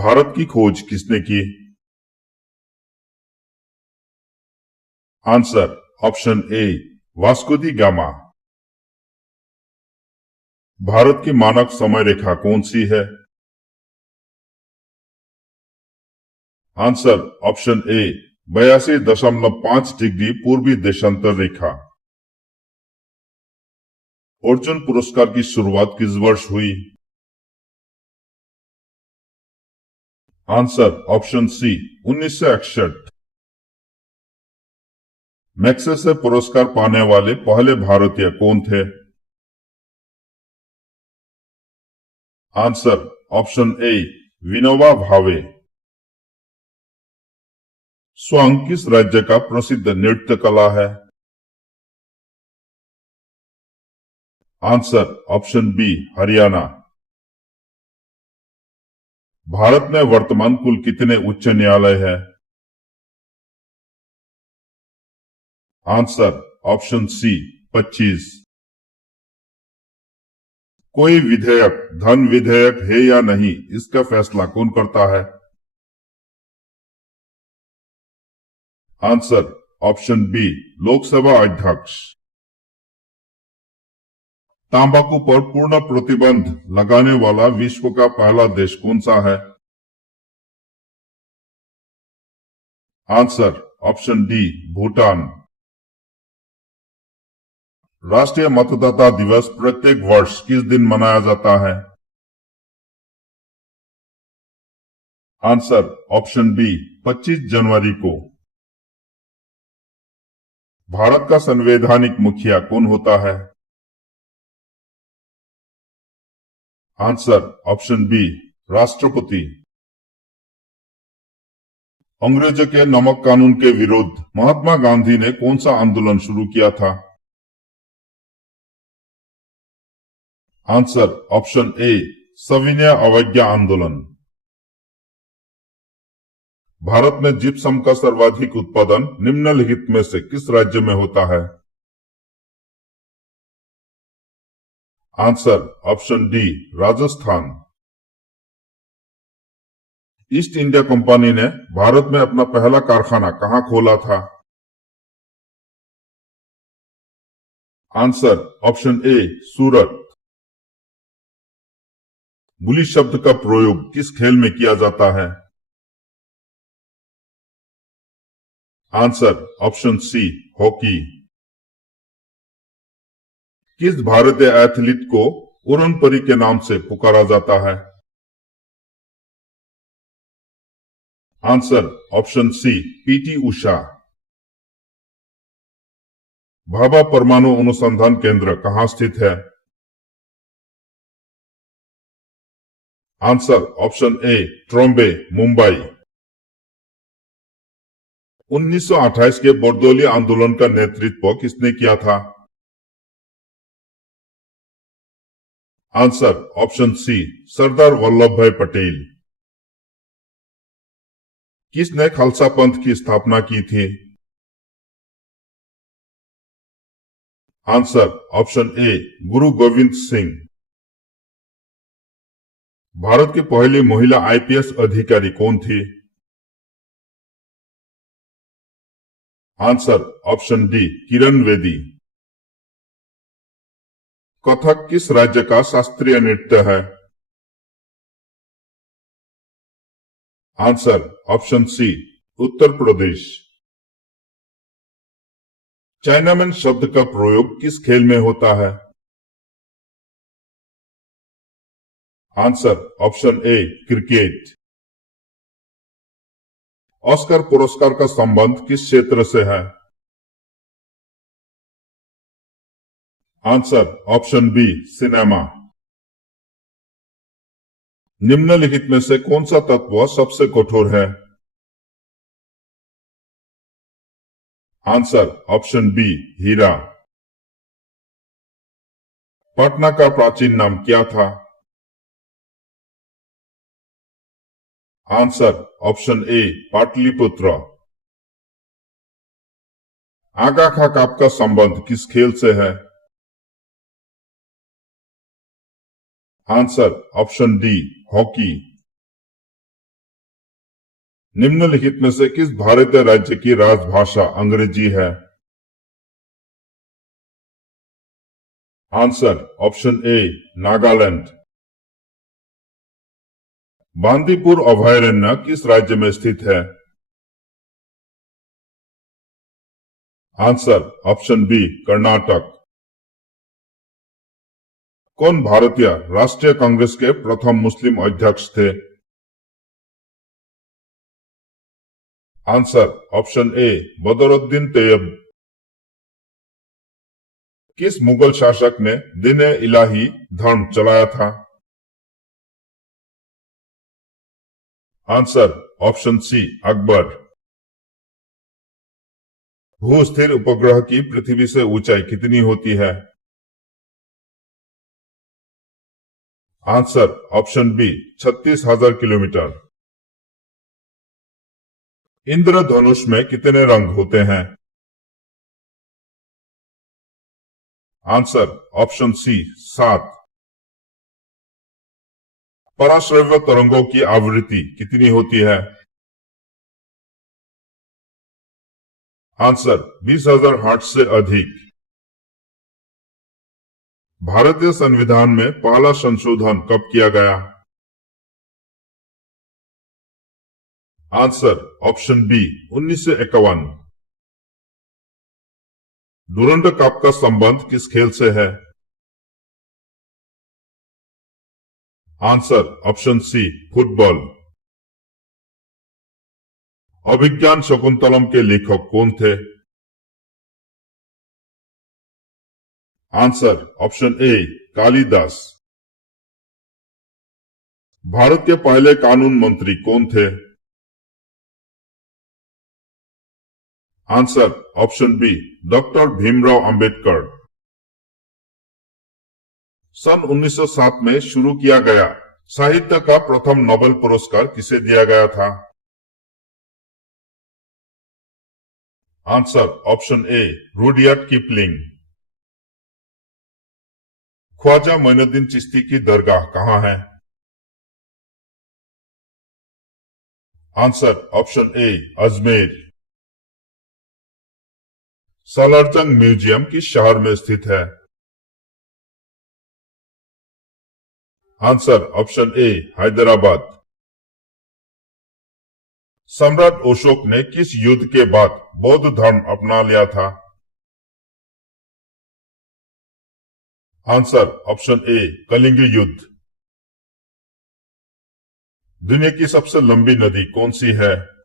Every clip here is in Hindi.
भारत की खोज किसने की? आंसर ऑप्शन ए वास्को दी गामा। भारत की मानक समय रेखा कौन सी है? आंसर ऑप्शन ए 82.5 डिग्री पूर्वी देशांतर रेखा। अर्जुन पुरस्कार की शुरुआत किस वर्ष हुई? आंसर ऑप्शन सी 1961। मैग्सेसे पुरस्कार पाने वाले पहले भारतीय कौन थे? आंसर ऑप्शन ए विनोबा भावे। स्वांग किस राज्य का प्रसिद्ध नृत्य कला है? Answer option B Haryana. भारत में वर्तमान कुल कितने उच्च न्यायालय हैं? Answer option C 25। कोई विधेयक धन विधेयक है या नहीं, इसका फैसला कौन करता है? आंसर ऑप्शन बी लोकसभा अध्यक्ष। तंबाकू पर पूर्ण प्रतिबंध लगाने वाला विश्व का पहला देश कौन सा है? Answer option D Bhutan. राष्ट्रीय मतदाता दिवस प्रत्येक वर्ष किस दिन मनाया जाता है? आंसर ऑप्शन बी 25 जनवरी को। भारत का संवैधानिक मुखिया कौन होता है? आंसर ऑप्शन बी राष्ट्रपति। अंग्रेजों के नमक कानून के विरुद्ध महात्मा गांधी ने कौन सा आंदोलन शुरू किया था? आंसर ऑप्शन ए सविनय अवज्ञा आंदोलन। भारत में जिप्सम का सर्वाधिक उत्पादन निम्नलिखित में से किस राज्य में होता है? Answer option D Rajasthan. East India company ने भारत में अपना पहला कारखाना कहां खोला था? आंसर ऑप्शन ए सूरत। बुली शब्द का प्रयोग किस खेल में किया जाता है? Answer option C hockey. किस भारतीय एथलीट को उड़न परी के नाम से पुकारा जाता है? आंसर ऑप्शन सी पीटी उषा। भाभा परमाणु अनुसंधान केंद्र कहां स्थित है? आंसर ऑप्शन ए ट्रॉम्बे मुंबई। 1928 के बरदौली आंदोलन का नेतृत्व किसने किया था? आंसर ऑप्शन सी सरदार वल्लभ भाई पटेल। किसने खालसा पंथ की स्थापना की थी? आंसर ऑप्शन ए गुरु गोविंद सिंह। भारत की पहली महिला आईपीएस अधिकारी कौन थी? Answer option D Kiran Bedi. Kathak किस राज्य का शास्त्रीय नृत्य है? Answer option C Uttar Pradesh. Chinaman शब्द का प्रयोग किस खेल में होता है? Answer option A cricket. Oscar पुरस्कार का संबंध किस क्षेत्र से है? Answer option B cinema. निम्नलिखित में से कौन सा तत्व सबसे कठोर है? आंसर ऑप्शन बी हीरा। पटना का प्राचीन नाम क्या था? Answer option A Pataliputra. आगा खाकाप का संबंध किस खेल से है? Answer option D hockey. निम्नलिखित में से किस भारतीय राज्य की राजभाषा अंग्रेजी है? Answer option A Nagaland. Bandipur अभयारण्य किस राज्य में स्थित है? Answer option B Karnataka. कौन भारतीय राष्ट्रीय कांग्रेस के प्रथम मुस्लिम अध्यक्ष थे? Answer option A Badruddin Tyab. किस मुगल शासक ने दीन-ए इलाही धर्म चलाया था? Answer option C Akbar. भू-स्थिर उपग्रह की पृथ्वी से ऊंचाई कितनी होती है? Answer option B 36,000 kilometre. इंद्रधनुष में कितने रंग होते हैं? आंसर ऑप्शन सी 7। पराश्रव्य तरंगों की आवृत्ति कितनी होती है? आंसर 20,000 हर्ट्ज से अधिक। भारतीय संविधान में पहला संशोधन कब किया गया? Answer option B 1951। Durand cup का संबंध किस खेल से है? Answer option C football. Abhijnana Shakuntalam के लेखक कौन थे? Answer option A Kalidas. Bharat के पहले कानून मंत्री कौन थे? Answer option B doctor Bhimrao Ambedkar. सन 1907 में शुरू किया गया साहित्य का प्रथम नोबेल पुरस्कार किसे दिया गया था? Answer option A Rudyard Kipling. Khwaja Moinuddin Chishti की दरगाह कहां है? Answer option A Ajmer. Salar Jung museum किस शहर में स्थित है? Answer option A Hyderabad. सम्राट अशोक ने किस युद्ध के बाद बौद्ध धर्म अपना लिया था? आंसर ऑप्शन ए कलिंग युद्ध। दुनिया की सबसे लंबी नदी कौन सी है?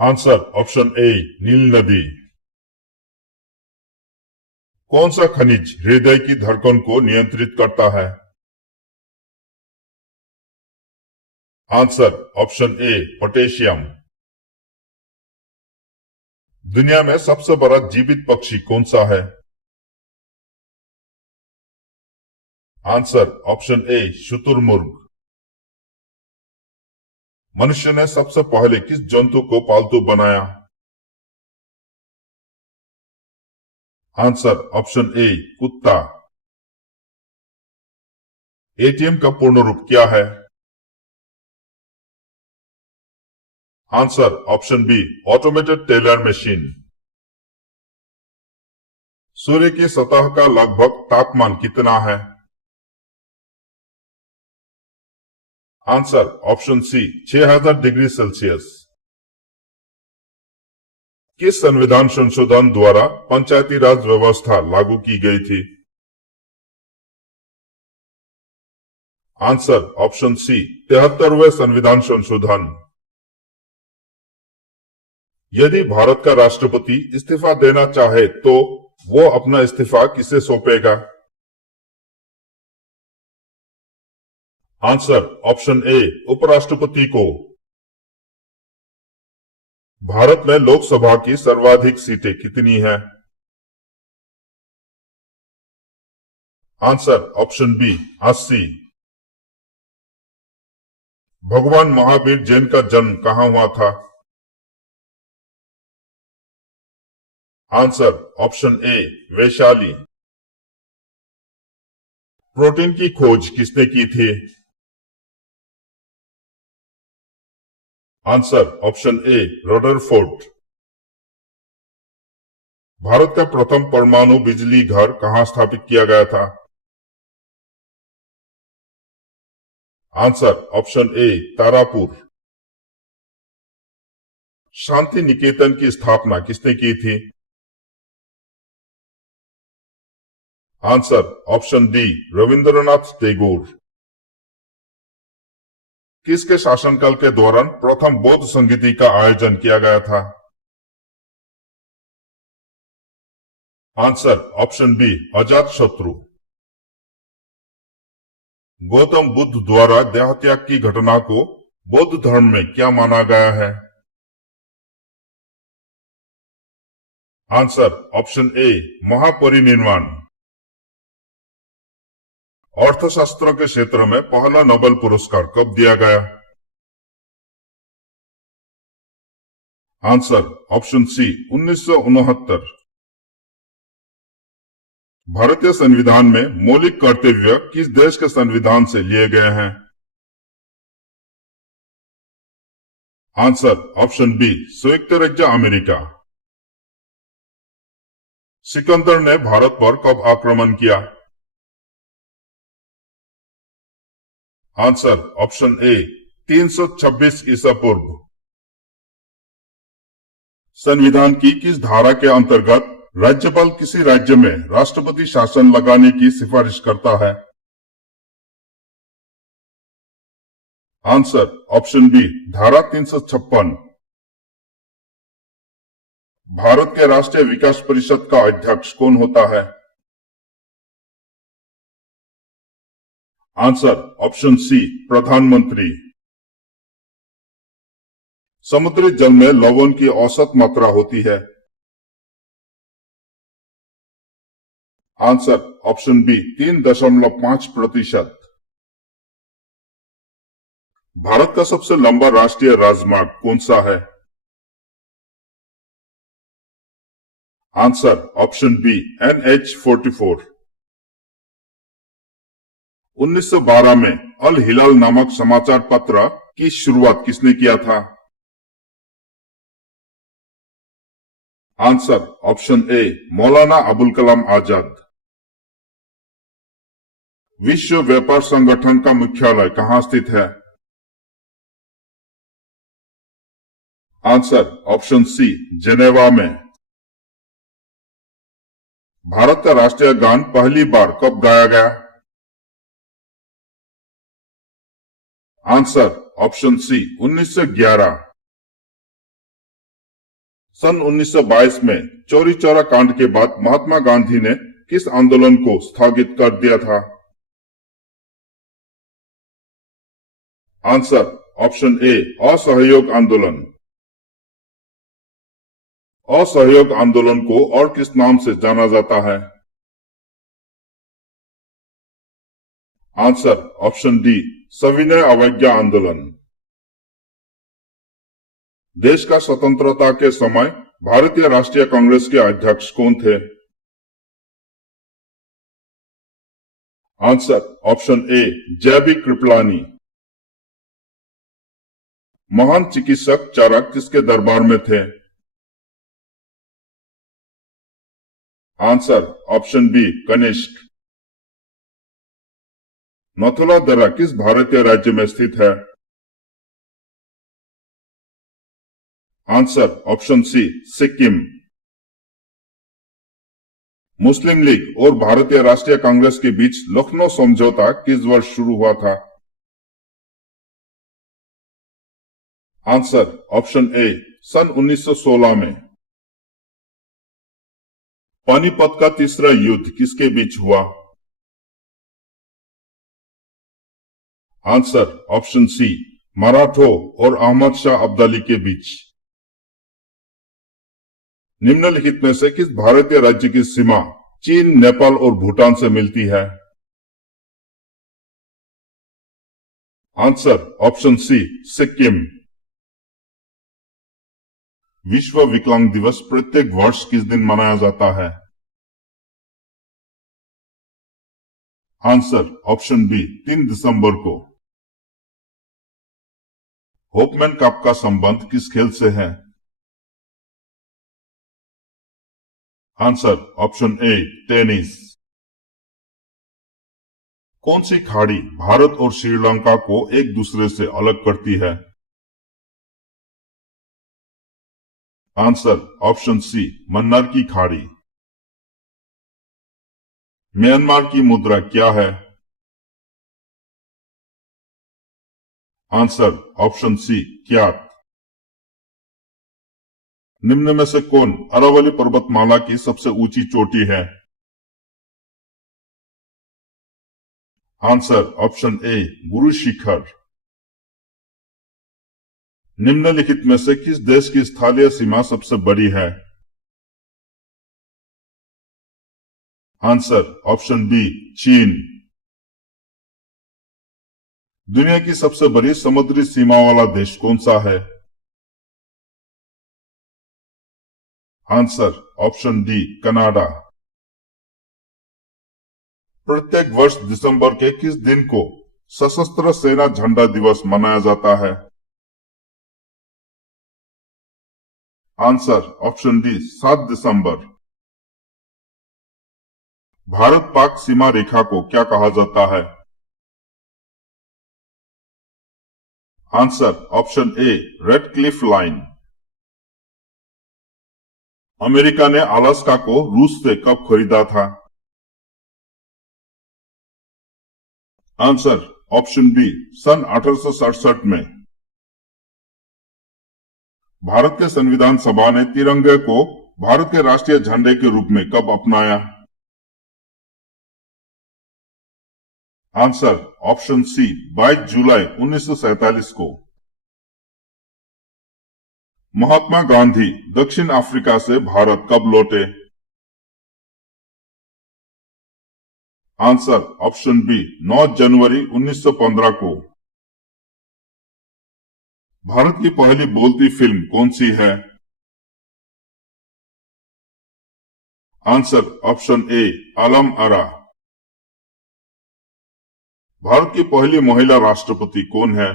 आंसर ऑप्शन ए नील नदी। कौन सा खनिज हृदय की धड़कन को नियंत्रित करता है? आंसर ऑप्शन ए पोटेशियम। दुनिया में सबसे बड़ा जीवित पक्षी कौन सा है? आंसर ऑप्शन ए शुतुरमुर्ग। मनुष्य ने सबसे पहले किस जंतु को पालतू बनाया? आंसर ऑप्शन ए कुत्ता। एटीएम का पूर्ण रूप क्या है? Answer option B automated teller machine. सूर्य की सतह का लगभग तापमान कितना है? Answer option C 6000 degree Celsius. किस संविधान संशोधन द्वारा पंचायती राज व्यवस्था लागू की गई थी? आंसर ऑप्शन सी 73वें संविधान संशोधन। यदि भारत का राष्ट्रपति इस्तीफा देना चाहे तो वो अपना इस्तीफा किसे सौंपेगा? आंसर ऑप्शन ए उपराष्ट्रपति को। भारत में लोकसभा की सर्वाधिक सीटें कितनी हैं? Answer option B 80। भगवान महावीर जैन का जन्म कहां हुआ था? Answer option A Vaishali. Protein की खोज किसने की थी? Answer option A Rutherford. Bharat का प्रथम परमाणु बिजली घर कहां स्थापित किया गया था? Answer option A Tarapur. Shanti Niketan की स्थापना किसने की थी? Answer option D Rabindranath Tagore. किसके शासनकाल के दौरान प्रथम बौद्ध संगीति का आयोजन किया गया था? Answer option B Ajatashatru. Gautam Buddha द्वारा देहत्याग की घटना को बौद्ध धर्म में क्या माना गया है? आंसर ऑप्शन ए महापरिनिर्वाण। अर्थशास्त्र के क्षेत्र में पहला नोबेल पुरस्कार कब दिया गया? Answer option C 1969। भारतीय संविधान में मौलिक कर्तव्य किस देश के संविधान से लिए गए हैं? आंसर ऑप्शन बी संयुक्त राज्य अमेरिका। सिकंदर ने भारत पर कब आक्रमण किया? आंसर ऑप्शन ए 326 ईसा पूर्व। संविधान की किस धारा के अंतर्गत राज्यपाल किसी राज्य में राष्ट्रपति शासन लगाने की सिफारिश करता है? आंसर ऑप्शन बी धारा 356। भारत के राष्ट्रीय विकास परिषद का अध्यक्ष कौन होता है? आंसर ऑप्शन सी प्रधानमंत्री। समुद्री जल में लवण की औसत मात्रा होती है? Answer option B 3.5%। भारत का सबसे लंबा राष्ट्रीय राजमार्ग कौन सा है? Answer option B NH-44। 1912 में अल हिलाल नामक समाचार पत्र की शुरुआत किसने किया था? आंसर ऑप्शन ए मौलाना अबुल कलाम आजाद। विश्व व्यापार संगठन का मुख्यालय कहां स्थित है? आंसर ऑप्शन सी जेनेवा में। भारत का राष्ट्रीय गान पहली बार कब गाया गया? आंसर ऑप्शन सी 1911। सन 1922 में चौरी चौरा कांड के बाद महात्मा गांधी ने किस आंदोलन को स्थगित कर दिया था? आंसर ऑप्शन ए असहयोग आंदोलन। असहयोग आंदोलन को और किस नाम से जाना जाता है? आंसर ऑप्शन डी सविनय अवज्ञा आंदोलन। देश का स्वतंत्रता के समय भारतीय राष्ट्रीय कांग्रेस के अध्यक्ष कौन थे? Answer option A JB Kripalani. महान चिकित्सक चरक किसके दरबार में थे? Answer option B Kanishka. Nathula दर्रा किस भारतीय राज्य में स्थित है? Answer option C Sikkim. Muslim league और भारतीय राष्ट्रीय कांग्रेस के बीच लखनऊ समझौता किस वर्ष शुरू हुआ था? आंसर ऑप्शन ए सन 1916 में। पानीपत का तीसरा युद्ध किसके बीच हुआ? आंसर ऑप्शन सी मराठों और अहमद शाह अब्दाली के बीच। निम्नलिखित में से किस भारतीय राज्य की सीमा चीन, नेपाल और भूटान से मिलती है? Answer option C Sikkim. विश्व विकलांग दिवस प्रत्येक वर्ष किस दिन मनाया जाता है? आंसर ऑप्शन बी 3 दिसंबर को। होपमैन कप का संबंध किस खेल से है? आंसर ऑप्शन ए टेनिस। कौन सी खाड़ी भारत और श्रीलंका को एक दूसरे से अलग करती है? आंसर ऑप्शन सी मन्नार की खाड़ी। म्यांमार की मुद्रा क्या है? Answer option C kyat. निम्न में से कौन अरावली पर्वतमाला की सबसे ऊंची चोटी है? आंसर ऑप्शन ए गुरु शिखर। निम्नलिखित में से किस देश की स्थलीय सीमा सबसे बड़ी है? आंसर ऑप्शन बी चीन। दुनिया की सबसे बड़ी समुद्री सीमा वाला देश कौन सा है? Answer option D Canada. प्रत्येक वर्ष दिसंबर के किस दिन को सशस्त्र सेना झंडा दिवस मनाया जाता है? आंसर ऑप्शन डी 7 दिसंबर। भारत पाक सीमा रेखा को क्या कहा जाता है? आंसर ऑप्शन ए रेड क्लिफ लाइन। अमेरिका ने अलास्का को रूस से कब खरीदा था? आंसर ऑप्शन बी सन 1867 में। भारत के संविधान सभा ने तिरंगे को भारत के राष्ट्रीय झंडे के रूप में कब अपनाया? आंसर ऑप्शन सी 22 जुलाई 1947 को। महात्मा गांधी दक्षिण अफ्रीका से भारत कब लौटे? आंसर ऑप्शन बी 9 जनवरी 1915 को। भारत की पहली बोलती फिल्म कौन सी है? आंसर ऑप्शन ए आलम आरा। भारत की पहली महिला राष्ट्रपति कौन है?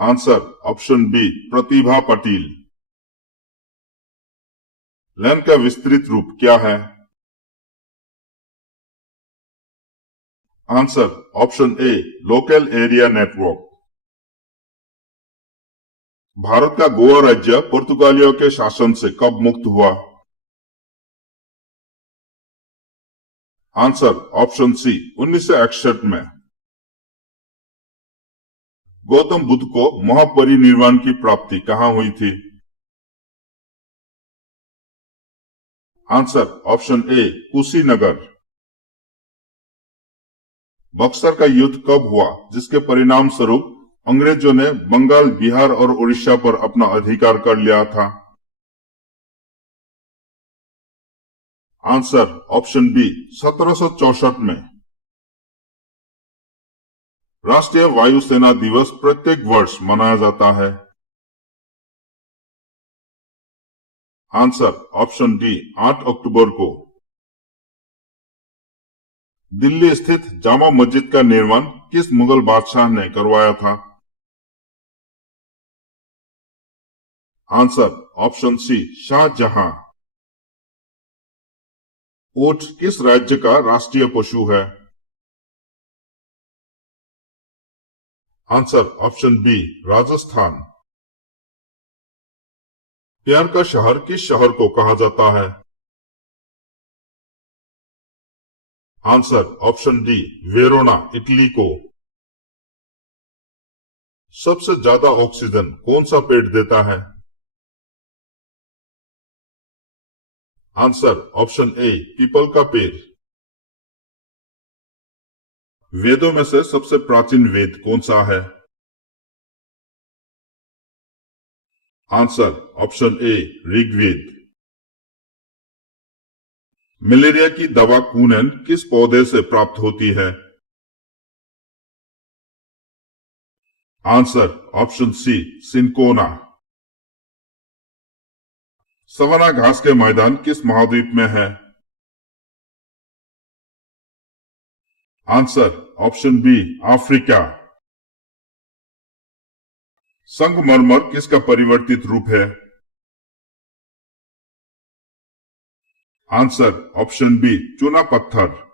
Answer option B Pratibha Patil. लैन का विस्तृत रूप क्या है? आंसर ऑप्शन ए लोकल एरिया नेटवर्क। भारत का गोवा राज्य पुर्तगालियों के शासन से कब मुक्त हुआ? आंसर ऑप्शन सी 1961 में। गौतम बुद्ध को महापरिनिर्वाण की प्राप्ति कहां हुई थी? आंसर ऑप्शन ए कुशीनगर। बक्सर का युद्ध कब हुआ जिसके परिणाम स्वरूप अंग्रेजों ने बंगाल, बिहार और उड़ीसा पर अपना अधिकार कर लिया था? आंसर ऑप्शन बी 1764 में। राष्ट्रीय वायुसेना दिवस प्रत्येक वर्ष मनाया जाता है? आंसर ऑप्शन डी 8 अक्टूबर को। दिल्ली स्थित जामा मस्जिद का निर्माण किस मुगल बादशाह ने करवाया था? Answer option C Shah Jahan. ऊंट किस राज्य का राष्ट्रीय पशु है? Answer option B Rajasthan. प्यार का शहर किस शहर को कहा जाता है? Answer option D Verona Italy को। सबसे ज्यादा ऑक्सीजन कौन सा पेड़ देता है? आंसर ऑप्शन ए पीपल का पेड़। वेदों में से सबसे प्राचीन वेद कौन सा है? Answer option A Rigveda. Malaria की दवा कूनन किस पौधे से प्राप्त होती है? Answer option C cinchona. Savanna घास के मैदान किस महाद्वीप में है? Answer option B Africa. संगमरमर किसका परिवर्तित रूप है? आंसर ऑप्शन बी, चूना पत्थर।